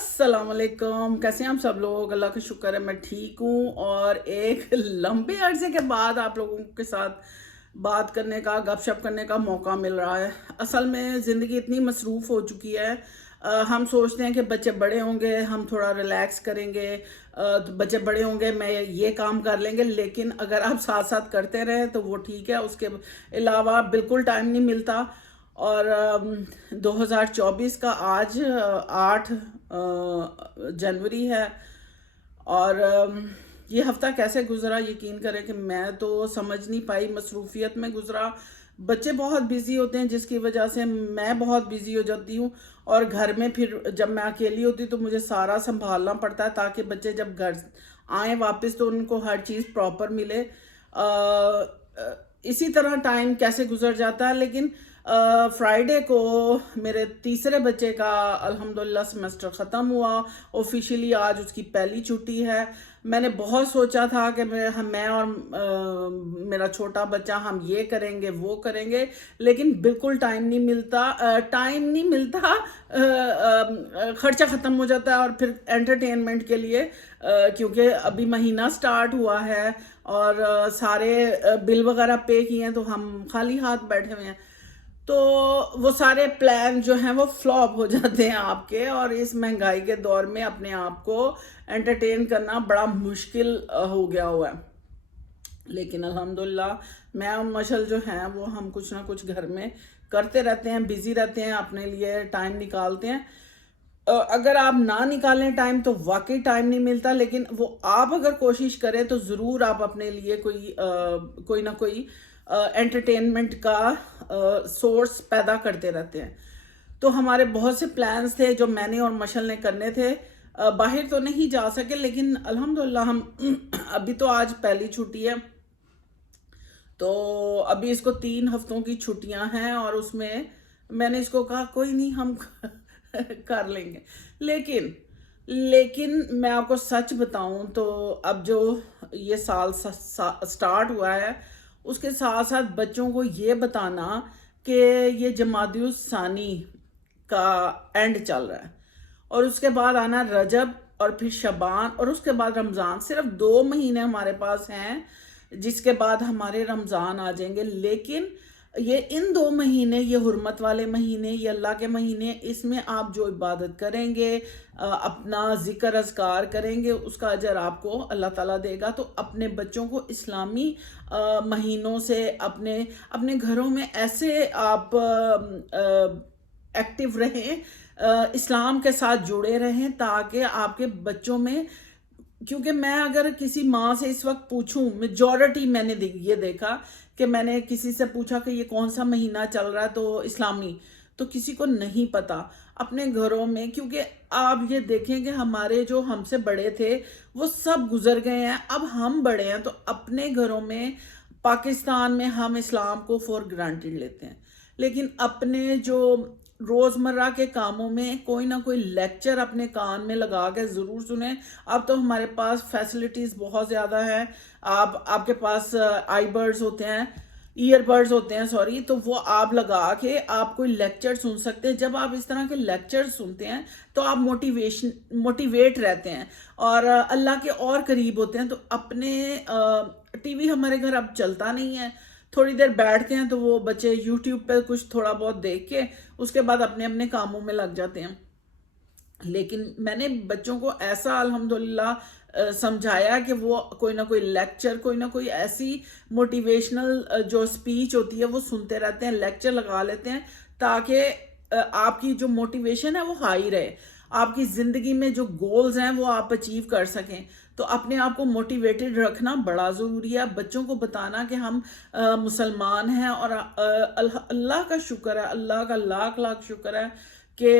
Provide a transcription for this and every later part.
السلام علیکم، کیسے ہیں آپ سب لوگ؟ اللہ کا شکر ہے میں ٹھیک ہوں، اور ایک لمبے عرصے کے بعد آپ لوگوں کے ساتھ بات کرنے کا، گپ شپ کرنے کا موقع مل رہا ہے۔ اصل میں زندگی اتنی مصروف ہو چکی ہے، ہم سوچتے ہیں کہ بچے بڑے ہوں گے ہم تھوڑا ریلیکس کریں گے، بچے بڑے ہوں گے میں یہ کام کر لیں گے، لیکن اگر آپ ساتھ ساتھ کرتے رہیں تو وہ ٹھیک ہے، اس کے علاوہ بالکل ٹائم نہیں ملتا۔ اور 2024 کا آج 8 جنوری ہے، اور یہ ہفتہ کیسے گزرا یقین کریں کہ میں تو سمجھ نہیں پائی، مصروفیت میں گزرا۔ بچے بہت بیزی ہوتے ہیں جس کی وجہ سے میں بہت بیزی ہو جاتی ہوں، اور گھر میں پھر جب میں اکیلی ہوتی ہوں تو مجھے سارا سنبھالنا پڑتا ہے تاکہ بچے جب گھر آئیں واپس تو ان کو ہر چیز پراپر ملے۔ اسی طرح ٹائم کیسے گزر جاتا ہے، لیکن فرائیڈے کو میرے تیسرے بچے کا الحمدللہ سیمسٹر ختم ہوا آفیشیلی، آج اس کی پہلی چھٹی ہے۔ میں نے بہت سوچا تھا کہ میں اور میرا چھوٹا بچہ ہم یہ کریں گے وہ کریں گے، لیکن بالکل ٹائم نہیں ملتا، خرچہ ختم ہو جاتا ہے، اور پھر انٹرٹینمنٹ کے لیے کیونکہ ابھی مہینہ سٹارٹ ہوا ہے اور سارے بل وغیرہ پے کیے ہیں تو ہم خالی ہاتھ بیٹھے ہوئے ہیں، تو وہ سارے پلان جو ہیں وہ فلاپ ہو جاتے ہیں آپ کے، اور اس مہنگائی کے دور میں اپنے آپ کو انٹرٹین کرنا بڑا مشکل ہو گیا ہوا ہے۔ لیکن الحمدللہ میں اور مشل جو ہیں وہ ہم کچھ نہ کچھ گھر میں کرتے رہتے ہیں، بیزی رہتے ہیں، اپنے لیے ٹائم نکالتے ہیں۔ اگر آپ نہ نکالیں ٹائم تو واقعی ٹائم نہیں ملتا، لیکن وہ آپ اگر کوشش کریں تو ضرور آپ اپنے لیے کوئی نہ کوئی انٹرٹینمنٹ کا سورس پیدا کرتے رہتے ہیں۔ تو ہمارے بہت سے پلانز تھے جو میں نے اور مشل نے کرنے تھے، باہر تو نہیں جا سکے، لیکن الحمدللہ ہم ابھی تو آج پہلی چھٹی ہے تو ابھی اس کو 3 ہفتوں کی چھٹیاں ہیں، اور اس میں نے اس کو کہا کوئی نہیں ہم کر لیں گے، لیکن میں آپ کو سچ بتاؤں تو اب جو یہ سال سٹارٹ ہوا ہے اس کے ساتھ ساتھ بچوں کو یہ بتانا کہ یہ جمادی الثانی کا اینڈ چل رہا ہے، اور اس کے بعد آنا رجب، اور پھر شعبان، اور اس کے بعد رمضان، صرف 2 مہینے ہمارے پاس ہیں جس کے بعد ہمارے رمضان آ جائیں گے۔ لیکن یہ ان 2 مہینے، یہ حرمت والے مہینے، یہ اللہ کے مہینے، اس میں آپ جو عبادت کریں گے، اپنا ذکر اذکار کریں گے، اس کا اجر آپ کو اللہ تعالیٰ دے گا۔ تو اپنے بچوں کو اسلامی مہینوں سے اپنے گھروں میں ایسے آپ ایکٹیو رہیں، اسلام کے ساتھ جڑے رہیں، تاکہ آپ کے بچوں میں، کیونکہ میں اگر کسی ماں سے اس وقت پوچھوں، میجورٹی میں نے یہ دیکھا کہ میں نے کسی سے پوچھا کہ یہ کون سا مہینہ چل رہا ہے تو اسلامی، تو کسی کو نہیں پتا اپنے گھروں میں، کیونکہ آپ یہ دیکھیں کہ ہمارے جو ہم سے بڑے تھے وہ سب گزر گئے ہیں، اب ہم بڑے ہیں تو اپنے گھروں میں پاکستان میں ہم اسلام کو فور گرانٹیڈ لیتے ہیں، لیکن اپنے جو روزمرہ کے کاموں میں کوئی نہ کوئی لیکچر اپنے کان میں لگا کے ضرور سنیں۔ اب تو ہمارے پاس فیسلٹیز بہت زیادہ ہیں، آپ کے پاس آئی برڈز ہوتے ہیں، ایئر برڈز ہوتے ہیں سوری، تو وہ آپ لگا کے آپ کوئی لیکچر سن سکتے ہیں۔ جب آپ اس طرح کے لیکچر سنتے ہیں تو آپ موٹیویٹ رہتے ہیں اور اللہ کے اور قریب ہوتے ہیں۔ تو اپنے ٹی وی ہمارے گھر اب چلتا نہیں ہے، تھوڑی دیر بیٹھتے ہیں تو وہ بچے یوٹیوب پہ کچھ تھوڑا بہت دیکھ کے اس کے بعد اپنے اپنے کاموں میں لگ جاتے ہیں۔ لیکن میں نے بچوں کو ایسا الحمدللہ سمجھایا کہ وہ کوئی نہ کوئی لیکچر، کوئی نہ کوئی ایسی موٹیویشنل جو سپیچ ہوتی ہے وہ سنتے رہتے ہیں، لیکچر لگا لیتے ہیں، تاکہ آپ کی جو موٹیویشن ہے وہ ہائی رہے، آپ کی زندگی میں جو گولز ہیں وہ آپ اچیو کر سکیں۔ تو اپنے آپ کو موٹیویٹڈ رکھنا بڑا ضروری ہے، بچوں کو بتانا کہ ہم مسلمان ہیں، اور اللہ کا شکر ہے، اللہ کا لاکھ لاکھ شکر ہے کہ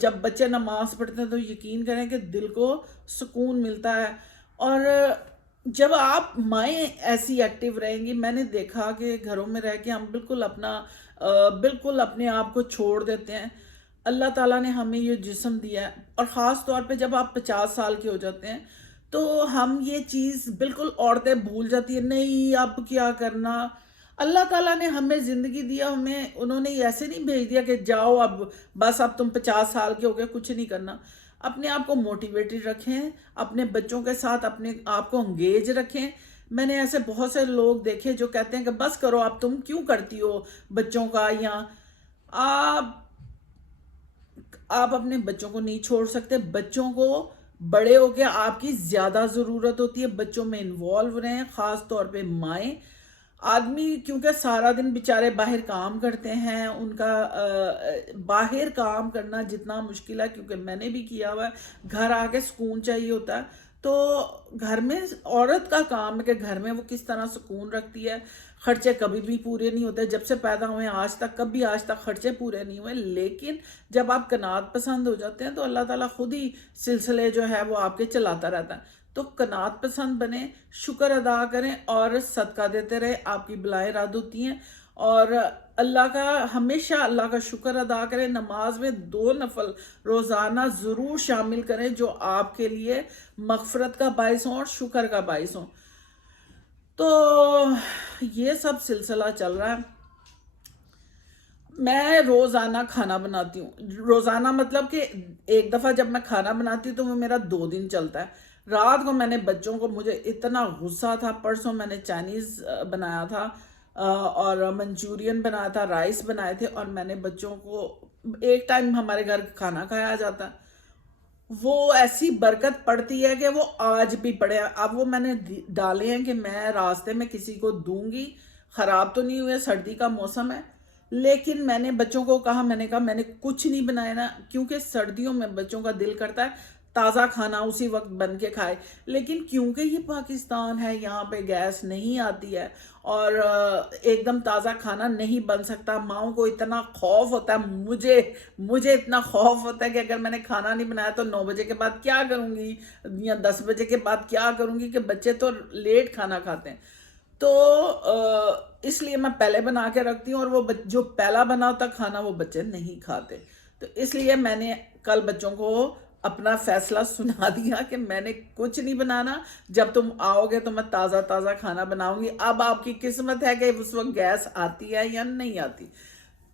جب بچے نماز پڑھتے ہیں تو یقین کریں کہ دل کو سکون ملتا ہے۔ اور جب آپ مائیں ایسی ایکٹیو رہیں گی، میں نے دیکھا کہ گھروں میں رہ کے ہم بالکل اپنے آپ کو چھوڑ دیتے ہیں۔ اللہ تعالیٰ نے ہمیں یہ جسم دیا ہے، اور خاص طور پہ جب آپ 50 سال کے ہو جاتے ہیں تو ہم یہ چیز بالکل عورتیں بھول جاتی ہیں، نہیں اب کیا کرنا۔ اللہ تعالیٰ نے ہمیں زندگی دیا، انہوں نے ایسے نہیں بھیج دیا کہ جاؤ اب بس اب تم 50 سال کے ہو گئے کچھ نہیں کرنا۔ اپنے آپ کو موٹیویٹڈ رکھیں، اپنے بچوں کے ساتھ اپنے آپ کو انگیج رکھیں. میں نے ایسے بہت سے لوگ دیکھے جو کہتے ہیں کہ بس کرو، اب تم کیوں کرتی ہو بچوں کا، یا آپ آپ اپنے بچوں کو نہیں چھوڑ سکتے. بچوں کو بڑے ہو کے آپ کی زیادہ ضرورت ہوتی ہے، بچوں میں انوالو رہیں، خاص طور پہ مائیں. آدمی کیونکہ سارا دن بیچارے باہر کام کرتے ہیں، ان کا باہر کام کرنا جتنا مشکل ہے، کیونکہ میں نے بھی کیا ہوا ہے، گھر آ کے سکون چاہیے ہوتا ہے. تو گھر میں عورت کا کام ہے کہ گھر میں وہ کس طرح سکون رکھتی ہے. خرچے کبھی بھی پورے نہیں ہوتے، جب سے پیدا ہوئے آج تک کبھی آج تک خرچے پورے نہیں ہوئے. لیکن جب آپ قناعت پسند ہو جاتے ہیں تو اللہ تعالیٰ خود ہی سلسلے جو ہے وہ آپ کے چلاتا رہتا ہے. تو قناعت پسند بنیں، شکر ادا کریں اور صدقہ دیتے رہیں، آپ کی بلائیں رد ہوتی ہیں. اور اللہ کا ہمیشہ اللہ کا شکر ادا کریں. نماز میں 2 نفل روزانہ ضرور شامل کریں جو آپ کے لیے مغفرت کا باعث ہوں اور شکر کا باعث ہوں. تو یہ سب سلسلہ چل رہا ہے. میں روزانہ کھانا بناتی ہوں. روزانہ مطلب کہ ایک دفعہ جب میں کھانا بناتی ہوں تو وہ میرا 2 دن چلتا ہے. رات کو میں نے بچوں کو، مجھے اتنا غصہ تھا، پرسوں میں نے چائنیز بنایا تھا اور منچورین بنایا تھا، رائس بنائے تھے، اور میں نے بچوں کو ایک ٹائم ہمارے گھر کھانا کھایا جاتا ہے. وہ ایسی برکت پڑتی ہے کہ وہ آج بھی پڑے. اب وہ میں نے ڈالے ہیں کہ میں راستے میں کسی کو دوں گی. خراب تو نہیں ہوئے، سردی کا موسم ہے، لیکن میں نے بچوں کو کہا، میں نے کہا میں نے کچھ نہیں بنایا نا، کیونکہ سردیوں میں بچوں کا دل کرتا ہے تازہ کھانا اسی وقت بن کے کھائے. لیکن کیونکہ یہ پاکستان ہے، یہاں پہ گیس نہیں آتی ہے اور ایک دم تازہ کھانا نہیں بن سکتا. ماؤں کو اتنا خوف ہوتا ہے، مجھے اتنا خوف ہوتا ہے کہ اگر میں نے کھانا نہیں بنایا تو 9 بجے کے بعد کیا کروں گی، یا 10 بجے کے بعد کیا کروں گی، کہ بچے تو لیٹ کھانا کھاتے ہیں. تو اس لیے میں پہلے بنا کے رکھتی ہوں، اور وہ جو پہلا بنا ہوتا کھانا وہ بچے نہیں کھاتے. تو اس لیے میں نے کل بچوں کو اپنا فیصلہ سنا دیا کہ میں نے کچھ نہیں بنانا، جب تم آؤ گے تو میں تازہ تازہ کھانا بناؤں گی. اب آپ کی قسمت ہے کہ اس وقت گیس آتی ہے یا نہیں آتی.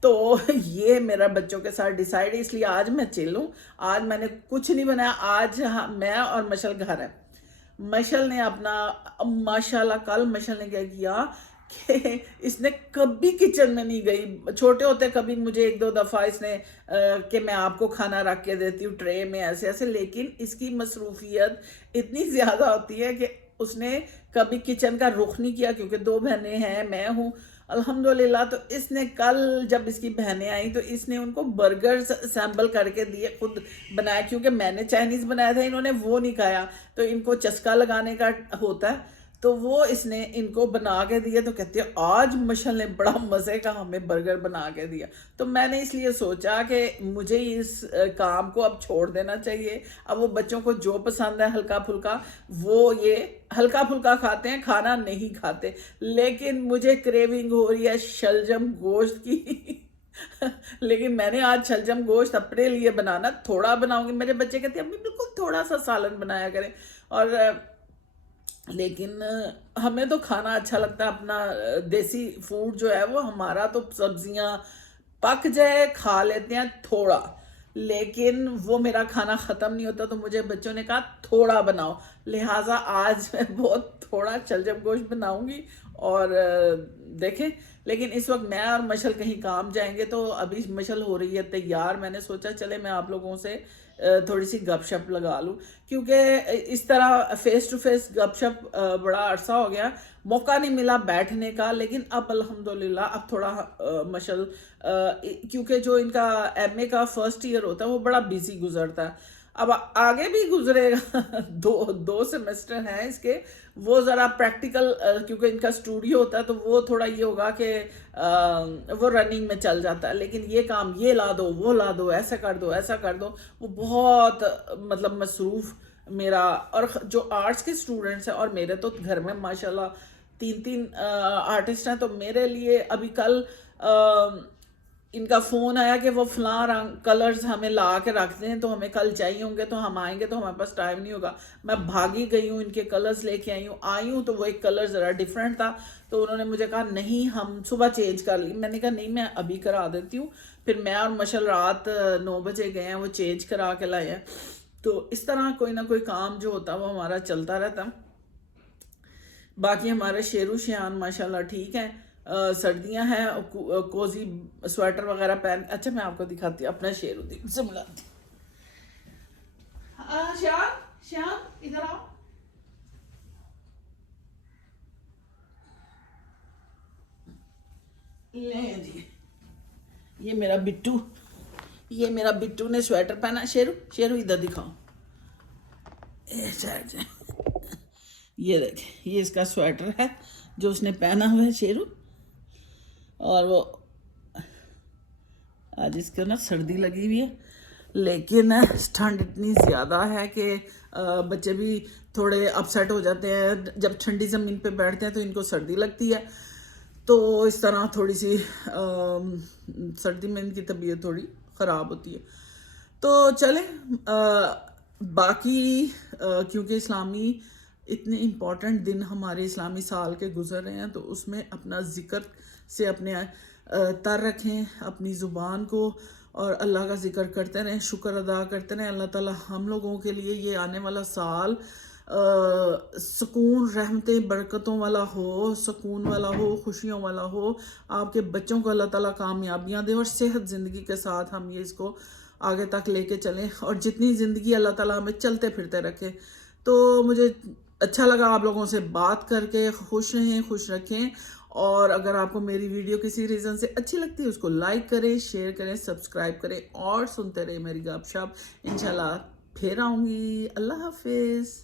تو یہ میرا بچوں کے ساتھ ڈیسائیڈ ہے، اس لیے آج میں چل ہوں. آج میں نے کچھ نہیں بنایا. آج میں اور مشل گھر ہے. مشل نے اپنا ماشاءاللہ کل مشل نے کیا کیا کہ اس نے کبھی کچن میں نہیں گئی. چھوٹے ہوتے کبھی مجھے 1-2 دفعہ اس نے کہ میں آپ کو کھانا رکھ کے دیتی ہوں ٹرے میں ایسے ایسے، لیکن اس کی مصروفیت اتنی زیادہ ہوتی ہے کہ اس نے کبھی کچن کا رخ نہیں کیا، کیونکہ 2 بہنیں ہیں، میں ہوں الحمدللہ. تو اس نے کل جب اس کی بہنیں آئیں تو اس نے ان کو برگر سیمبل کر کے دیے، خود بنایا، کیونکہ میں نے چائنیز بنایا تھا، انہوں نے وہ نہیں کھایا، تو ان کو چسکا لگانے کا ہوتا ہے. تو وہ اس نے ان کو بنا کے دیے. تو کہتے ہیں آج مشل نے بڑا مزے کا ہمیں برگر بنا کے دیا. تو میں نے اس لیے سوچا کہ مجھے اس کام کو اب چھوڑ دینا چاہیے. اب وہ بچوں کو جو پسند ہے ہلکا پھلکا، وہ یہ ہلکا پھلکا کھاتے ہیں، کھانا نہیں کھاتے. لیکن مجھے کریونگ ہو رہی ہے شلجم گوشت کی لیکن میں نے آج شلجم گوشت اپنے لیے بنانا تھوڑا بناؤں گی. میرے بچے کہتے ہیں امی بالکل تھوڑا سا سالن بنایا کریں. اور لیکن ہمیں تو کھانا اچھا لگتا ہے اپنا دیسی فوڈ جو ہے وہ ہمارا. تو سبزیاں پک جائے کھا لیتے ہیں تھوڑا، لیکن وہ میرا کھانا ختم نہیں ہوتا. تو مجھے بچوں نے کہا تھوڑا بناؤ، لہٰذا آج میں بہت تھوڑا شلجم گوشت بناؤں گی. اور دیکھیں، لیکن اس وقت میں اور مشل کہیں کام جائیں گے، تو ابھی مشل ہو رہی ہے تیار. میں نے سوچا چلے میں آپ لوگوں سے تھوڑی سی گپ شپ لگا لوں، کیونکہ اس طرح فیس ٹو فیس گپ شپ بڑا عرصہ ہو گیا، موقع نہیں ملا بیٹھنے کا. لیکن اب الحمدللہ اب تھوڑا مشل کیونکہ جو ان کا ایم اے کا فرسٹ ایئر ہوتا ہے وہ بڑا بیزی گزرتا ہے. اب آگے بھی گزرے گا، 2 سیمسٹر ہیں اس کے، وہ ذرا پریکٹیکل کیونکہ ان کا اسٹوڈیو ہوتا ہے تو وہ تھوڑا یہ ہوگا کہ وہ رننگ میں چل جاتا ہے. لیکن یہ کام یہ لا دو، وہ لا دو، ایسا کر دو، ایسا کر دو، وہ بہت مطلب مصروف میرا. اور جو آرٹس کے اسٹوڈنٹس ہیں، اور میرے تو گھر میں ماشاءاللہ 3 آرٹسٹ ہیں، تو میرے لیے ابھی کل ان کا فون آیا کہ وہ فلاں رنگ کلرز ہمیں لا کے رکھ دیں، تو ہمیں کل چاہیے ہوں گے، تو ہم آئیں گے تو ہمارے پاس ٹائم نہیں ہوگا. میں بھاگی گئی ہوں، ان کے کلرز لے کے آئی ہوں تو وہ ایک کلر ذرا ڈیفرنٹ تھا. تو انہوں نے مجھے کہا نہیں ہم صبح چینج کر لی. میں نے کہا نہیں میں ابھی کرا دیتی ہوں. پھر میں اور مشل رات 9 بجے گئے ہیں، وہ چینج کرا کے لائے ہیں. تو اس طرح کوئی نہ کوئی کام جو ہوتا وہ ہمارا چلتا رہتا. باقی ہمارے شیرو شیان ماشاءاللہ ٹھیک ہیں. سردیاں ہیں، کوزی سویٹر وغیرہ پہن. اچھا میں آپ کو دکھاتی ہوں اپنا شیرو سے ملاتی ہوں. شیان شیان ادھر آؤ. لیں جی یہ میرا بٹو، یہ میرا بٹو نے سویٹر پہنا. شیرو شیرو ادھر دکھاؤ. یہ دیکھیں یہ اس کا سویٹر ہے جو اس نے پہنا ہوا ہے شیرو. اور وہ آج اس کو نا سردی لگی ہوئی ہے، لیکن ٹھنڈ اتنی زیادہ ہے کہ بچے بھی تھوڑے اپسیٹ ہو جاتے ہیں. جب ٹھنڈی زمین پہ بیٹھتے ہیں تو ان کو سردی لگتی ہے، تو اس طرح تھوڑی سی سردی میں ان کی طبیعت تھوڑی خراب ہوتی ہے. تو چلیں باقی کیونکہ اسلامی اتنے امپورٹنٹ دن ہمارے اسلامی سال کے گزر رہے ہیں، تو اس میں اپنا ذکر سے اپنے تر رکھیں اپنی زبان کو، اور اللہ کا ذکر کرتے رہیں، شکر ادا کرتے رہیں. اللہ تعالی ہم لوگوں کے لیے یہ آنے والا سال سکون، رحمتیں، برکتوں والا ہو، سکون والا ہو، خوشیوں والا ہو. آپ کے بچوں کو اللہ تعالیٰ کامیابیاں دے اور صحت زندگی کے ساتھ ہم یہ اس کو آگے تک لے کے چلیں، اور جتنی زندگی اللہ تعالیٰ ہمیں چلتے پھرتے رکھے. تو مجھے اچھا لگا آپ لوگوں سے بات کر کے. خوش رہیں، خوش رکھیں. اور اگر آپ کو میری ویڈیو کسی ریزن سے اچھی لگتی ہے اس کو لائک کریں، شیئر کریں، سبسکرائب کریں، اور سنتے رہیں میری گپ شپ. انشاءاللہ پھر آؤں گی. اللہ حافظ.